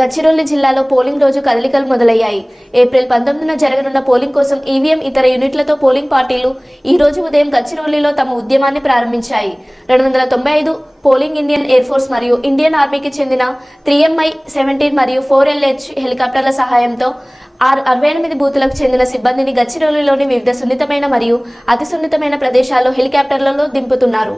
గచ్చిరోలి జిల్లాలో పోలింగ్ రోజు కదలికలు మొదలయ్యాయి. ఏప్రిల్ 19న జరగనున్న పోలింగ్ కోసం ఈవీఎం ఇతర యూనిట్లతో పోలింగ్ పార్టీలు ఈ రోజు ఉదయం గచ్చిరోలిలో తమ ఉద్యమాన్ని ప్రారంభించాయి. 295 పోలింగ్ ఇండియన్ ఎయిర్ ఫోర్స్ మరియు ఇండియన్ ఆర్మీకి చెందిన 3MI-17 మరియు 4LH హెలికాప్టర్ల సహాయంతో 68 బూతులకు చెందిన సిబ్బందిని గచ్చిరోలిలోని వివిధ సున్నితమైన మరియు అతి సున్నితమైన ప్రదేశాల్లో హెలికాప్టర్లలో దింపుతున్నారు.